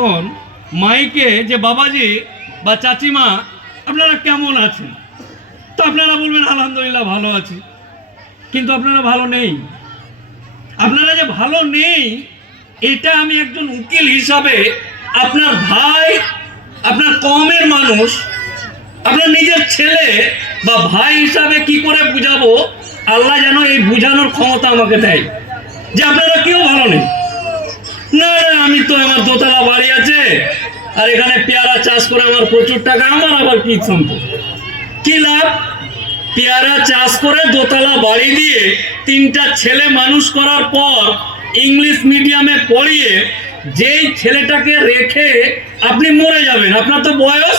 এখন মাইকে যে বাবাজি বা চাচিমা, আপনারা কেমন আছেন? তো আপনারা বলবেন, আলহামদুলিল্লাহ ভালো আছি। কিন্তু আপনারা ভালো নেই। আপনারা যে ভালো নেই, এটা আমি একজন উকিল হিসাবে আপনার ভাই, আপনার কমের মানুষ, আপনার নিজের ছেলে বা ভাই হিসাবে কি করে বুঝাবো? আল্লাহ যেন এই বুঝানোর ক্ষমতা আমাকে দেয় যে আপনারা কেউ ভালো নেই। না আমি তো আমার দোতলা বাড়ি আছে। আর এখানে পেয়ারা চাষ করে আমার প্রচুর টাকা, আমার আবার কি কি লাভ? পেয়ারা চাষ করে দোতলা বাড়ি দিয়ে তিনটা ছেলে মানুষ করার পর ইংলিশ মিডিয়ামে পড়িয়ে যেই ছেলেটাকে রেখে আপনি মরে যাবেন। আপনার তো বয়স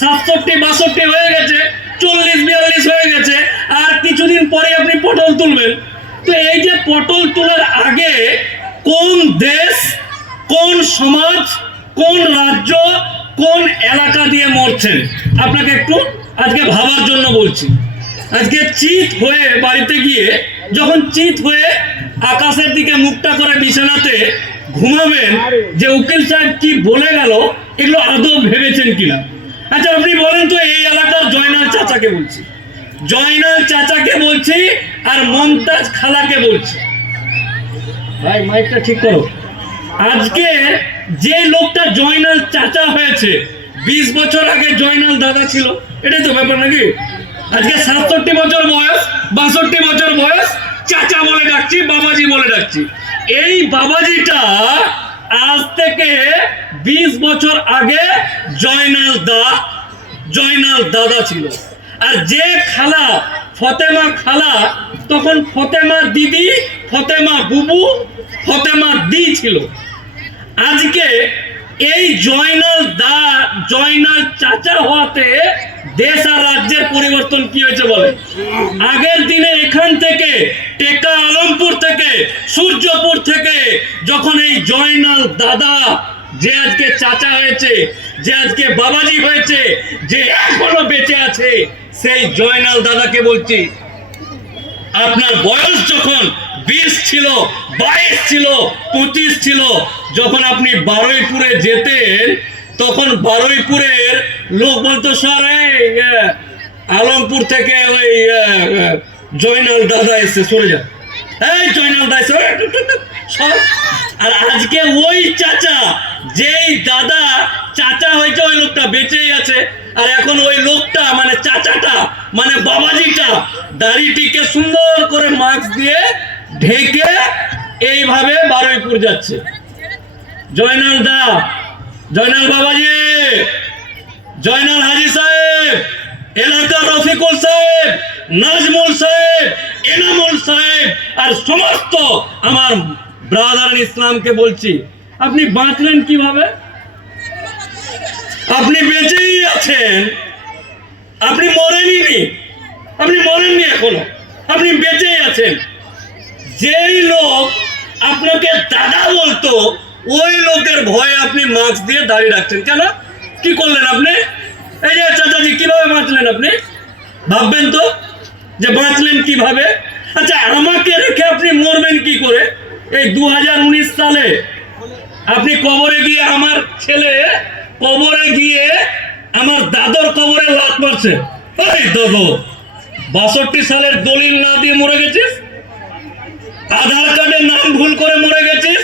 সাতষট্টি, বাষট্টি হয়ে গেছে, চল্লিশ, বিয়াল্লিশ হয়ে গেছে, আর কিছুদিন পরে আপনি পটল তুলবেন। তো এই যে পটল তোলার আগে কোন দেশ, কোন সমাজ, কোন রাজ্য, কোন এলাকা দিয়ে মরছেন আপনাকে একটু আজকে ভাবার জন্য বলছি। আজকে চিত হয়ে বাড়িতে গিয়ে, যখন চিত হয়ে আকাশের দিকে মুখটা করে বিছানাতে ঘুমাবেন, যে উকিল সাহেব কি বলে গেল, এগুলো আদৌ ভেবেছেন কিনা? আচ্ছা আপনি বলেন তো, এই এলাকার জয়নাল চাচাকে বলছি। জয়নাল চাচাকে বলছি আর মমতাজ খালাকে বলছি। ভাই মাইকটা ঠিক করো। আজকে যে লোকটা জয়নাল চাচা হয়েছে, বিশ বছর আগে জয়নাল দাদা ছিল, এটাই তো ব্যাপার নাকি? আজকে সাতষট্টি বছর বয়স, বাষট্টি বছর বয়স, চাচা বলে ডাকছি, বাবাজি বলে ডাকছি। এই বাবাজিটা আজ থেকে বিশ বছর আগে জয়নাল দা, জয়নাল দাদা ছিল। আর যে খালা ফতেমা খালা, তখন ফতেমা দিদি, ফতেমা বুবু, ফতেমা দি ছিল। আজকে এই জয়নাল দা, জয়নাল চাচা হওয়াতে দেশ আর রাজ্যের পরিবর্তন কি হয়েছে বলে? আগের দিনে এখান থেকে, টেকা আলমপুর থেকে, সূর্যপুর থেকে যখন এই জয়নাল দাদা যে আজকে চাচা হয়েছে, যে আজকে বাবাজি হয়েছে, যে এখনও বেঁচে আছে, সেই জয়নাল দাদাকে বলছি, আপনার বয়স যখন বিশ ছিল, বাইশ ছিল, পঁচিশ ছিল, যখন আপনি বারুইপুরে যেতেন, তখন বারুইপুরের লোক বলতো, স্যার আলমপুর থেকে ওই জয়নাল দাদা এসছে, সরে যা এই জয়নাল দাদা সর। আর আজকে ওই চাচা, যেই দাদা চাচা হয়েছে, ওই লোকটা বেঁচেই আছে। আর এখন ওই লোকটা মানে চাচাটা মানে বাবাজিটা, দাড়িটিকে সুন্দর করে মাস্ক দিয়ে ঢেকে এইভাবে বারুইপুর যাচ্ছে। জয়নাল দা, জয়নাল বাবাজি, জয়নাল হাজি সাহেব এলাকার রফিকুল সাহেব, নাজমুল সাহেব, এনামুল সাহেব, আর সমস্ত আমার ব্রাদার ইসলামকে বলছি, আপনি বাঁচলেন কীভাবে? আপনি বেঁচেই আছেন, আপনি মরেননি আপনি মরেননি এখনও, আপনি বেঁচেই আছেন। যেই লোক আপনাকে দাদা বলতো, ওই লোকের ভয়ে আপনি মাস্ক দিয়ে দাঁড়িয়ে রাখছেন। কেন? কি করলেন আপনি? এই যে চাচাজি, কীভাবে বাঁচলেন আপনি? ভাববেন তো যে বাঁচলেন কীভাবে? আচ্ছা আমাকে রেখে আপনি মরবেন কি করে? এই দু হাজার উনিশ সালে আপনি কবরে গিয়ে আমার ছেলে কবরে গিয়ে আমার দাদর কবরে লাত মারছে। এই দাদু, বাষট্টি সালের দলিল না দিয়ে মরে গেছিস? আধার কার্ডে নাম ভুল করে মরে গেছিস?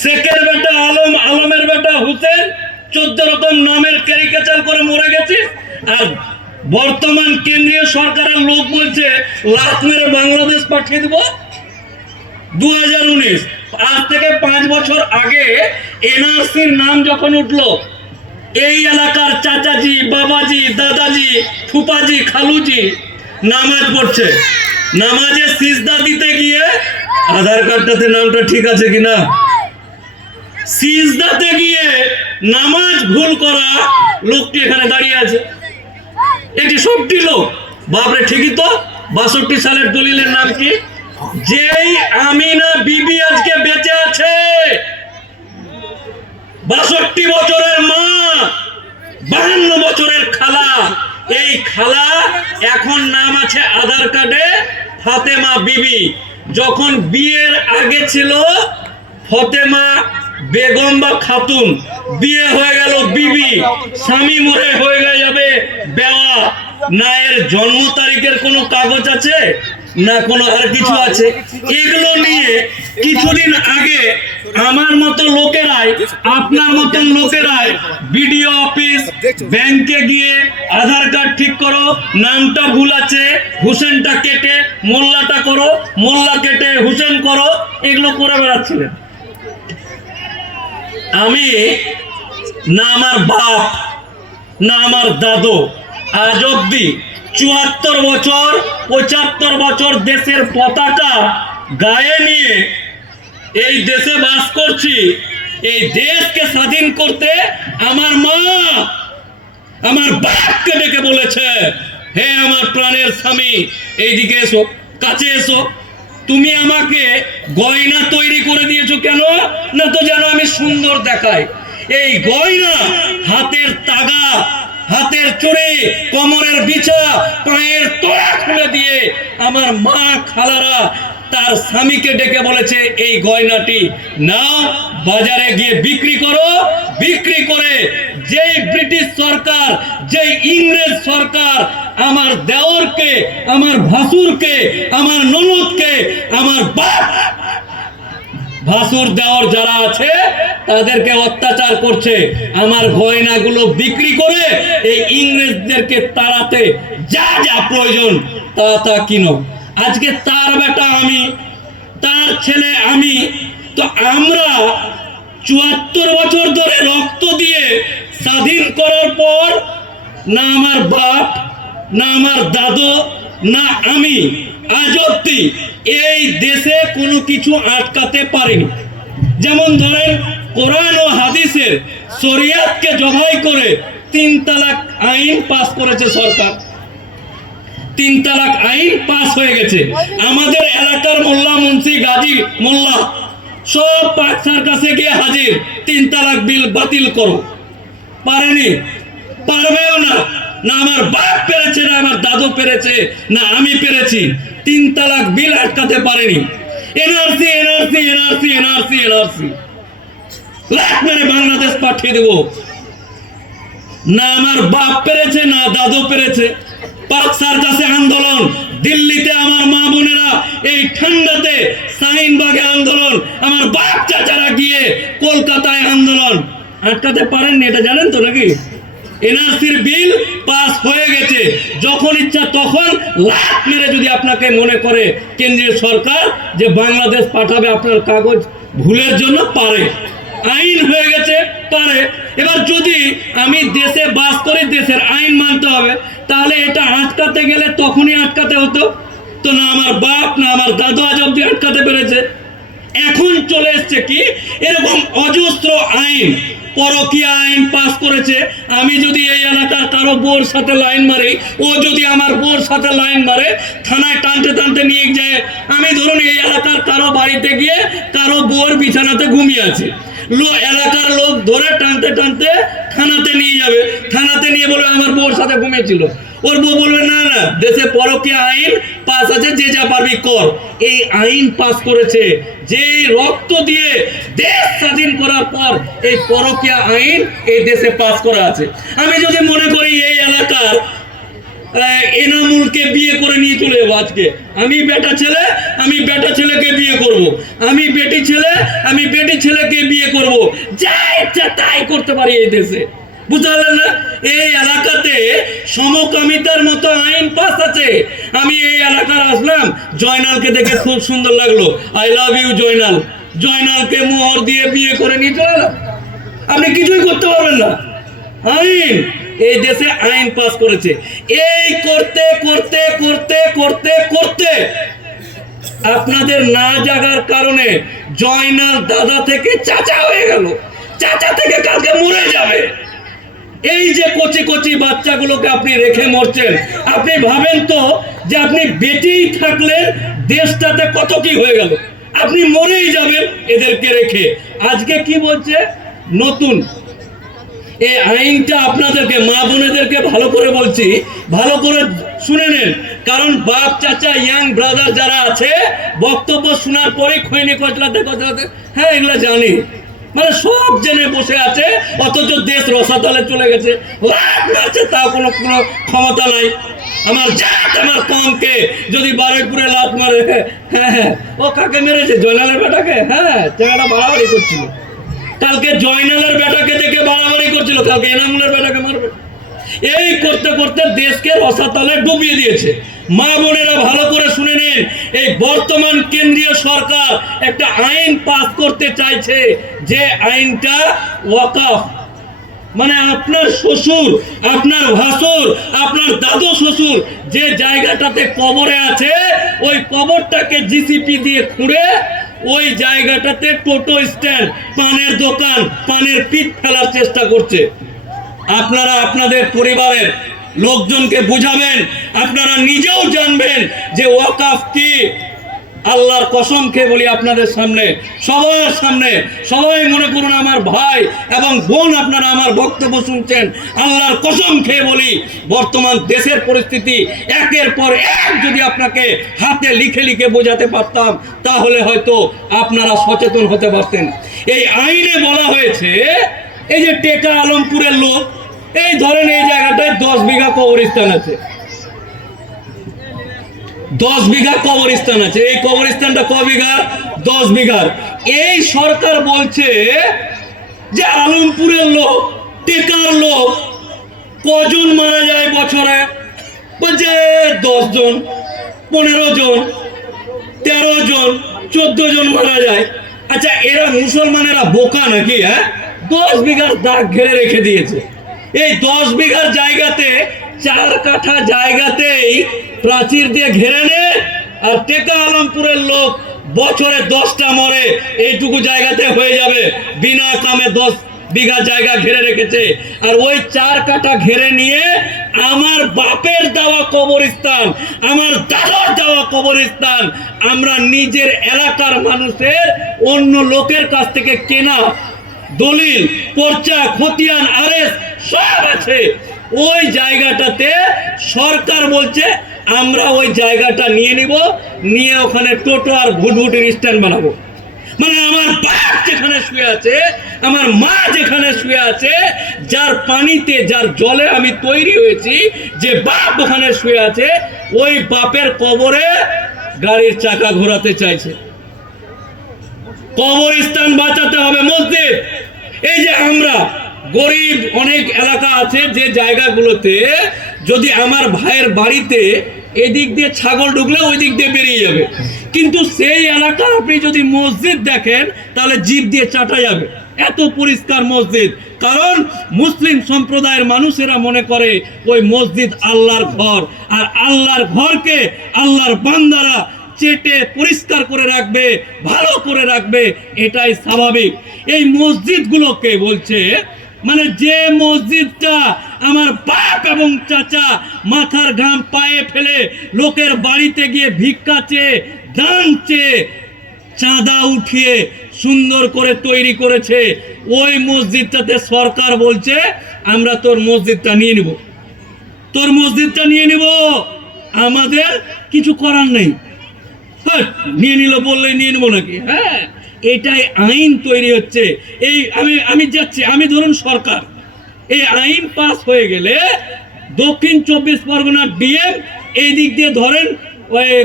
শেখের বেটা আলম, আলমের বেটা হুসেন, চোদ্দ রকম নামের ক্যারিকেচার করে মরে গেছিস? আর বর্তমান কেন্দ্রীয় সরকারের লোক বলছে লাত মেরে বাংলাদেশ পাঠিয়ে দেবো। দু হাজার উনিশ। আজ থেকে পাঁচ বছর আগে এনআরসির নাম যখন উঠল, এই এলাকার চাচাজি, বাবাজি, দাদাজি, ফুপাজি, খালুজি, নামাজ পড়ছে। নামাজে সিজদা দিতে গিয়ে আধার কার্ডটাতে নামটা ঠিক আছে কিনা সিজদাতে গিয়ে নামাজ ভুল করা লোকটি এখানে দাঁড়িয়ে আছে। এটি সবটি লোক। বাপরে, ঠিকই তো। বাষট্টি সালের দলিলের নাম কি? যেই আমিনা বিবি আজকে বেঁচে আছে, বাষট্টি বছরের মা, বাহান্ন বছরের খালা। এই খালা এখন নাম আছে আধার কার্ডে ফাতেমা বিবি। যখন বিয়ের আগে ছিল ফতেমা বেগম বা খাতুন, বিয়ে হয়ে গেল বিবি। স্বামী মরে হয়ে যাবে, বেওয়া। না এর জন্ম তারিখের কোনো কাগজ আছে? না কোনো আর কিছু আছে? এগুলো নিয়ে কিছুদিন আগে আমার মতো লোকেরাই, আপনার মতন লোকেরাই বিডিও অফিস, ব্যাংকে গিয়ে আধার কার্ড ঠিক করো, নামটা ভুল আছে, হুসেনটা কেটে, মোল্লাটা করো, মোল্লা কেটে হুসেন করো, এগুলো করে বেড়াচ্ছিলেন। আমি না আমার বাপ, না আমার দাদু আজ অব্দি চুয়াত্তর বছর, পঁচাত্তর বছর দেশের পতাকা গায়ে নিয়ে এই দেশে বাস করছি। এই দেশকে স্বাধীন করতে আমার মা আমার বাপকে ডেকে বলেছে, হে আমার প্রাণের স্বামী, এইদিকে এসো, কাছে এসো। তুমি আমাকে গয়না তৈরি করে দিয়েছ কেন? না তো যেন আমি সুন্দর দেখাই। এই গয়না হাতের তাগা হাতের চড়ে, কোমরের বিছা, পায়ের তোড়া খুলে দিয়ে আমার মা খালারা তার স্বামীকে ডেকে বলেছে, এই গয়নাটি নাও, বাজারে গিয়ে বিক্রি করো। বিক্রি করে যেই ব্রিটিশ সরকার, যেই ইংরেজ সরকার আমার দেওরকে, আমার ভাসুরকে, আমার ননদকে, আমার বাপ ভাসুর দেওয়ার যারা আছে, তাদেরকে অত্যাচার করছে। আমার গয়নাগুলো বিক্রি করে এই ইংরেজদেরকে তাড়াতে যা যা প্রয়োজন, তা তা কিনো। আজকে তার বেটা আমি, তার ছেলে আমি, তো আমরা চুয়াত্তর বছর ধরে রক্ত দিয়ে স্বাধীন করার পর, না আমার বাপ, না আমার দাদু, না আমি আজ অব্দি এই দেশে কোনো কিছু আটকাতে পারেনি। যেমন ধরেন, কোরআন ও হাদিসের শরিয়াতকে জবাই করে তিন তালাক আইন পাস করেছে সরকার। তিন তালাক আইন পাস হয়ে গেছে। আমাদের এলাকার মোল্লা মুন্সি, গাজী, মোল্লা, সব পাকসার কাছে গিয়ে হাজির। তিন তালাক বিল বাতিল করো। পারেনি। পারবেও না। না আমার বাপ পেরেছে, না আমার দাদু পেরেছে, না আমি পেরেছি। তিন তালাক বিল আটকাতে পারেনি। NRC NRC NRC NRC NRC lakh মেরে বাংলাদেশ পাঠিয়ে দেবো। না আমার বাপ পেরেছে, না দাদু পেরেছে। পাক সার্কাসে আন্দোলন, দিল্লিতে আমার মা বোনেরা এই ঠান্ডাতে শাহিনবাগে আন্দোলন, আমার বাপ চাচারা গিয়ে কলকাতায় আন্দোলন। আটকাতে পারেননি, এটা জানেন তো নাকি? এনআরসির বিল পাস হয়ে গেছে। যখন ইচ্ছা তখন লাখ মেরে যদি আপনাকে মনে করে কেন্দ্রীয় সরকার যে বাংলাদেশ পাঠাবে আপনার কাগজ ভুলের জন্য, পারে। আইন হয়ে গেছে, পারে। এবার যদি আমি দেশে বাস করি, দেশের আইন মানতে হবে, তাহলে এটা আটকাতে গেলে তখনই আটকাতে হতো। তো না আমার বাপ, না আমার দাদু আজ অব্দি আটকাতে পেরেছে। এখন চলে এসছে কি? এরকম অজস্র আইন, পরকীয়া আইন পাস করেছে। আমি যদি এই এলাকার কারও বোর সাথে লাইন মারি, ও যদি আমার বোর সাথে লাইন মারে, থানায় টানতে টানতে নিয়ে যায়। আমি ধরুন এই এলাকার কারও বাড়িতে গিয়ে কারও বোর বিছানাতে ঘুমিয়ে আছে। লো, এলাকার লোক ধরে টানতে টানতে থানাতে নিয়ে যাবে। থানাতে নিয়ে বলবে আমার বউর সাথে ঘুমিয়েছিল। ওর বউ বলবে, না না, দেশে পরকীয়া আইন পাস আছে, যে যা পারবি কর। এই আইন পাস করেছে। যে রক্ত দিয়ে দেশ স্বাধীন করার পর এই পরকীয়া আইন এই দেশে পাস করা আছে। আমি যদি মনে করি এই এলাকার এনামুলকে বিয়ে করে নিয়ে চলে যাব আজকে। আমি বেটা ছেলে, আমি বেটা ছেলেকে বিয়ে করব। আমি বেটি ছেলে, আমি বেটি ছেলেকে বিয়ে করব। যা ইচ্ছা তাই করতে পারি এই দেশে। বুঝতে পারলেন না? এই এলাকাতে সমকামিতার মতো আইন পাস আছে। আমি এই এলাকার আসলাম, জয়নালকে দেখে খুব সুন্দর লাগল। I love you Joynal. জয়নালকে মোহর দিয়ে বিয়ে করে চলে আপনি কিছুই করতে পারবেন না। আইন! এই দেশে আইন পাস করেছে। এই করতে করতে করতে করতে করতে আপনাদের না জাগার কারণে জয়নাল দাদা থেকে চাচা হয়ে গেল। চাচা থেকে কালকে মরে যাবে। এই যে কচি কচি বাচ্চাগুলোকে আপনি রেখে মরছেন, আপনি ভাবেন তো যে আপনি বেঁচেই থাকলে দেশটাতে কত কি হয়ে গেল। আপনি মরেই যাবেন এদেরকে রেখে। আজকে কি বলছে? নতুন। এই আইনটা আপনাদেরকে, মা বোনেদেরকে ভালো করে বলছি, ভালো করে শুনে নেন। কারণ বাপ, চাচা, ইয়াং ব্রাদার যারা আছে, বক্তব্য শোনার পরে খৈনি কচলাতে কচলাতে হ্যাঁ এগুলো জানি। মানে সব জেনে বসে আছে, অথচ দেশ রসাতলে চলে গেছে। লাখ মারছে কোনো কোনো ক্ষমতা নাই। আমার জাত, আমার কমকে। যদি বারেপুরে লাভ মারে হ্যাঁ হ্যাঁ ও কাকে মেরেছে? জয়নালের বেটাকে? হ্যাঁ চেহারা বাড়াবাড়ি করছিল। কালকে জয়নালের বেটাকে দেখে বাড়াবাড়ি করছিল, কালকে এনামুলের বেটাকে মারবে। এই করতে করতে দেশকে রসাতলে ডুবিয়ে দিয়েছে। মা বোনেরা ভালো করে শুনে নিন, এই বর্তমান কেন্দ্রীয় সরকার একটা আইন পাস করতে চাইছে। যে আইনটা ওয়াকাফ। মানে আপনার শ্বশুর, আপনার ভাসুর, আপনার দাদু শ্বশুর যে জায়গাটাতে কবরে আছে, ওই কবরটাকে জিসিপি দিয়ে খুঁড়ে ওই জায়গাটাতে টোটো স্ট্যান্ড, পানের দোকান, পানের পিঠ ফেলার চেষ্টা করছে। আপনারা আপনাদের পরিবারের লোকজনকে বুঝাবেন, আপনারা নিজেও জানবেন যে ওয়াকাফ কি। আল্লাহর কসম খেয়ে বলি আপনাদের সামনে, সবার সামনে, সবাই মনে করুন আমার ভাই এবং বোন আপনারা আমার বক্তব্য শুনছেন, আল্লাহর কসম খেয়ে বলি, বর্তমান দেশের পরিস্থিতি একের পর এক যদি আপনাকে হাতে লিখে লিখে বোঝাতে পারতাম, তাহলে হয়তো আপনারা সচেতন হতে পারতেন। এই আইনে বলা হয়েছে এই যে টেকা আলমপুরের লোক, এই ধরেন এই জায়গাটায় দশ বিঘা কবরস্থান আছে। দশ বিঘা কবরস্থান আছে। এই কবরস্থানটা ক বিঘা? দশ বিঘার। এই সরকার বলছে যে আলমপুরের লোক, টেকার লোক, কজন মারা যায় বছরে? বলছে দশ জন, পনেরো জন, তেরো জন, চোদ্দ জন মারা যায়। আচ্ছা এরা মুসলমানেরা বোকা নাকি হ্যাঁ? দশ বিঘার দাগ ঘিরে রেখে দিয়েছে। এই দশ বিঘার জায়গাতে, চার কাঠা জায়গাতেই প্রাচীর দিয়ে ঘেরে নে আর টেকা আলমপুরের লোক বছরে দশটা মরে এইটুকু জায়গাতে হয়ে যাবে। বিনা কামে দশ বিঘা জায়গা ঘিরে রেখেছে। আর ওই চার কাঠা ঘেরে নিয়ে আমার বাপের দেওয়া কবরস্থান, আমার দাদার দেওয়া কবরস্থান আমরা নিজের এলাকার মানুষের অন্য লোকের কাছ থেকে কেনা দলিল পর্চা খতিয়ান আরেস সব আছে। ওই জায়গাটাতে সরকার বলছে, আমরা ওই জায়গাটা নিয়ে নিব, নিয়ে ওখানে টোটো আর ভুটভুটির স্ট্যান্ড বানাবো। মানে আমার বাপ যেখানে শুয়ে আছে, আমার মা যেখানে শুয়ে আছে, যার পানিতে, যার জলে আমি তৈরি হয়েছি, যে বাপ ওখানে শুয়ে আছে, ওই বাপের কবরে গাড়ির চাকা ঘোরাতে চাইছে। কবর কবরস্থান বাঁচাতে হবে মসজিদ। এই যে আমরা গরিব অনেক এলাকা আছে যে জায়গাগুলোতে যদি আমার ভাইয়ের বাড়িতে এদিক দিয়ে ছাগল ঢুকলে ওই দিক দিয়ে বেরিয়ে যাবে। কিন্তু সেই এলাকা আপনি যদি মসজিদ দেখেন, তাহলে জিভ দিয়ে চাটা যাবে। এত পরিষ্কার মসজিদ। কারণ মুসলিম সম্প্রদায়ের মানুষেরা মনে করে, ওই মসজিদ আল্লাহর ঘর। আর আল্লাহর ঘরকে আল্লাহর বান্দারা চেটে পরিষ্কার করে রাখবে, ভালো করে রাখবে, এটাই স্বাভাবিক। এই মসজিদগুলোকে বলছে মানে যে মসজিদটা আমার বাপ এবং চাচা মাথার ঘাম পায়ে ফেলে লোকের বাড়িতে গিয়ে ভিক্ষা চেয়ে, দান চেয়ে, চাঁদা উঠিয়ে সুন্দর করে তৈরি করেছে, ওই মসজিদটাতে সরকার বলছে, আমরা তোর মসজিদটা নিয়ে নিব। তোর মসজিদটা নিয়ে নিব। আমাদের কিছু করার নেই। নিয়ে নিল বললে নিয়ে নেব নাকি? হ্যাঁ এটাই আইন তৈরি হচ্ছে। এই আমি আমি যাচ্ছি, আমি ধরুন সরকার। এই আইন পাস হয়ে গেলে দক্ষিণ চব্বিশ পরগনার ডিএম এই দিক দিয়ে ধরেন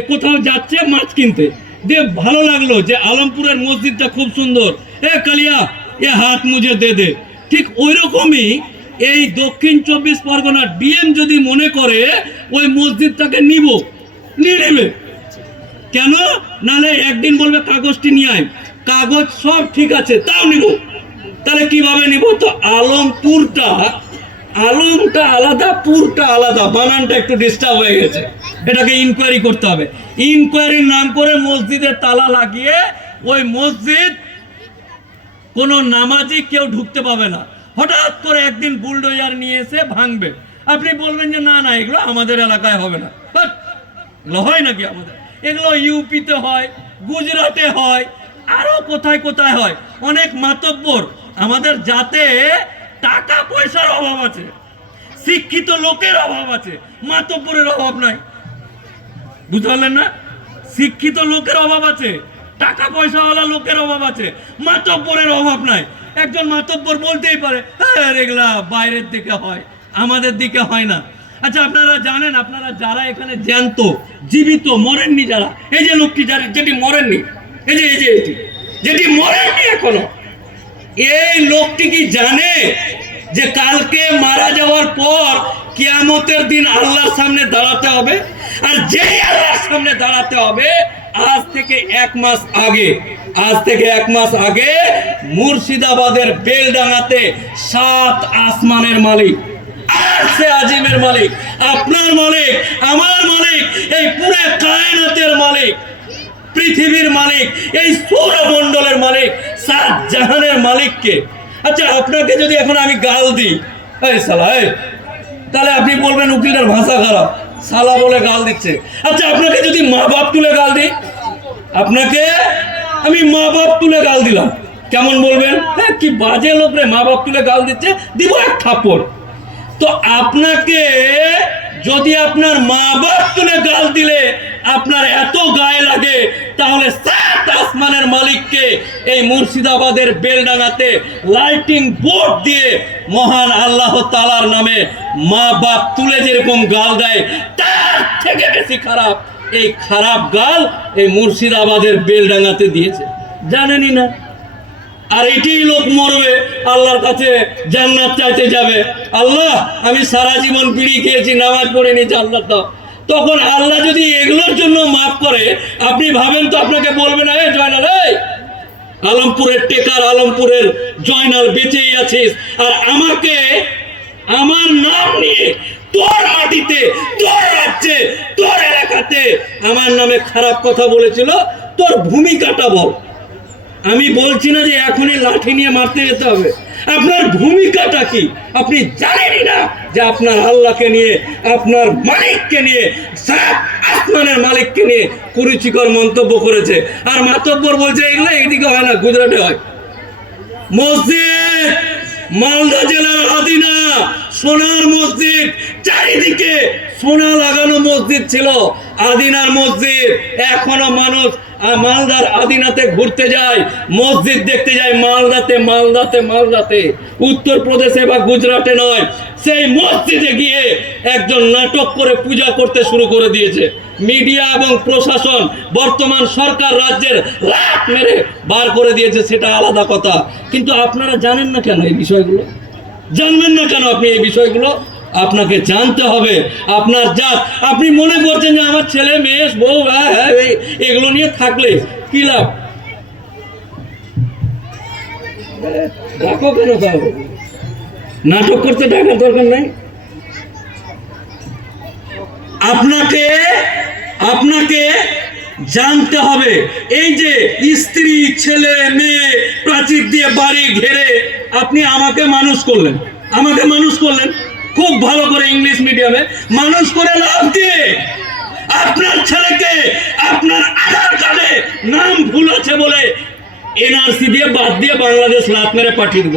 কোথাও যাচ্ছে মাছ কিনতে। দিয়ে ভালো লাগল যে আলমপুরের মসজিদটা খুব সুন্দর। এ কালিয়া, এ হাত মুজে দে দে। ঠিক ওই রকমই এই দক্ষিণ চব্বিশ পরগনার ডিএম যদি মনে করে, ওই মসজিদটাকে নিব। নিয়ে নেবে। কেন? নালে একদিন বলবে কাগজটি নিয়ে আয়। কাগজ সব ঠিক আছে, তাও নিব। তাহলে কীভাবে নিব? তো আলমপুরটা, আলমটা আলাদা, পুরটা আলাদা। বানানটা একটু ডিস্টার্ব হয়ে গেছে। এটাকে ইনকোয়ারি করতে হবে। ইনকোয়ারির নাম করে মসজিদের তালা লাগিয়ে ওই মসজিদ কোনো নামাজি কেউ ঢুকতে পাবে না। হঠাৎ করে একদিন বুলডোজার নিয়ে এসে ভাঙবে। আপনি বলবেন যে, না না, এগুলো আমাদের এলাকায় হবে না। হয় নাকি আমাদের? এগুলো ইউপিতে হয়, গুজরাটে হয়, আরও কোথায় কোথায় হয়। অনেক মাতব্বর। আমাদের যাতে টাকা পয়সার অভাব আছে, শিক্ষিত লোকের অভাব আছে, মাতব্বরের অভাব নাই। বুঝতে পারলেন না? শিক্ষিত লোকের অভাব আছে, টাকা পয়সাওয়ালা লোকের অভাব আছে, মাতব্বরের অভাব নাই। একজন মাতব্বর বলতেই পারে হ্যাঁ এগুলা বাইরের দিকে হয়, আমাদের দিকে হয় না। আচ্ছা আপনারা জানেন, আপনারা যারা এখানে জ্যান্ত, জীবিত, মরেননি যারা, এই যে লোকটি যারা যেটি মরেননি, এই যে এই যে এটি, যেটি মরেননি এখনও, এই লোকটি কি জানে যে কালকে মারা যাওয়ার পর কিয়ামতের দিন আল্লাহর সামনে দাঁড়াতে হবে? আর যেই আল্লাহর সামনে দাঁড়াতে হবে, আজ থেকে এক মাস আগে, আজ থেকে এক মাস আগে মুর্শিদাবাদের বেলডাঙ্গাতে সাত আসমানের মালিক আর সে আজিমের মালিক, আপনার মালিক, আমার মালিক, এই পুরো কায়নাতের মালিক, পৃথিবীর মালিক, এই সৌরমণ্ডলের মালিক, সাত জাহানের মালিককে। আচ্ছা আপনাকে যদি এখন আমি গাল দিই, এই সালা তাহলে আপনি বলবেন উকিলের ভাষা খারাপ সালা বলে গাল দিচ্ছে। আচ্ছা আপনাকে যদি মা বাপ তুলে গাল দিই, আপনাকে আমি মা বাপ তুলে গাল দিলাম। কেমন বলবেন? হ্যাঁ কি বাজে লোক রে মা বাপ তুলে গাল দিচ্ছে, দিব এক থাপ্পড়। তো আপনাকে যদি আপনার মা বাপ তুলে গাল দিলে আপনার এত গায়ে লাগে, তাহলে সাত আসমানের মালিককে এই মুর্শিদাবাদের বেলডাঙ্গাতে লাইটিং বোর্ড দিয়ে মহান আল্লাহ তালার নামে মা বাপ তুলে যেরকম গাল দেয়, তার থেকে বেশি খারাপ এই খারাপ গাল এই মুর্শিদাবাদের বেলডাঙ্গাতে দিয়েছে। জানেনই না। আর এটাই লোক মরবে, আল্লাহর কাছে জান্নাত চাইতে যাবে। আল্লাহ, আমি সারা জীবন বিড়ি খেয়েছি, নামাজ পড়িনি জান্নাত দাও তখন আল্লাহ যদি এগুলোর জন্য মাফ করে, আপনি ভাবেন তো আপনাকে বলবে না এই জয়নাল এই আলমপুরের টেকার, আলমপুরের জয়নাল, বেঁচেই আছিস। আর আমাকে, আমার নাম নিয়ে তোর মাটিতে, তোর রাজ্যে, তোর এলাকাতে আমার নামে খারাপ কথা বলেছিল, তোর ভূমিকাটা বল। আমি বলছি না যে এখনই লাঠি নিয়ে মারতে যেতে হবে। আপনার ভূমিকাটা কি? আপনি জানেনই না যে আপনার আল্লাহকে নিয়ে, আপনার মালিককে নিয়ে আসমানের মালিককে নিয়ে কুরুচিকর মন্তব্য করেছে। আর মাতব্বর বলছে, এগুলো এদিকে হয় না, গুজরাটে হয়। মসজিদ, মালদা জেলার আদিনা সোনার মসজিদ, চারিদিকে সোনা লাগানো মসজিদ ছিল, আদিনার মসজিদ। এখনও মানুষ মালদার আদিনাতে ঘুরতে যায়, মসজিদ দেখতে যায়, মালদাতে মালদাতে মালদাতে। উত্তরপ্রদেশে বা গুজরাটে নয়, সেই মসজিদে গিয়ে একজন নাটক করে পূজা করতে শুরু করে দিয়েছে। মিডিয়া এবং প্রশাসন, বর্তমান সরকার রাজ্যের লাট মেরে বার করে দিয়েছে, সেটা আলাদা কথা। কিন্তু আপনারা জানেন না কেন এই বিষয়গুলো? জানবেন না কেন আপনি এই বিষয়গুলো? আপনাকে জানতে হবে। আপনার জাত। আপনি মনে করছেন যে আমার ছেলে, মেয়ে, বউ হ্যাঁ হ্যাঁ এগুলো নিয়ে থাকলে কি লাভ? ডাকো কেন নাটক করতে ডাকার দরকার নাই? আপনাকে আপনাকে জানতে হবে, এই যে স্ত্রী, ছেলে, মেয়ে, প্রাচীর দিয়ে বাড়ি ঘেরে আপনি আমাকে মানুষ করলেন। আমাকে মানুষ করলেন। খুব ভালো করে ইংলিশ মিডিয়ামে মানুষ করে লাভ দিয়ে আপনার ছেলেকে আপনার আধার কার্ডে নাম ভুল আছে বলে এনআরসি দিয়ে বাদ দিয়ে বাংলাদেশ লাভ মেরে পাঠিয়ে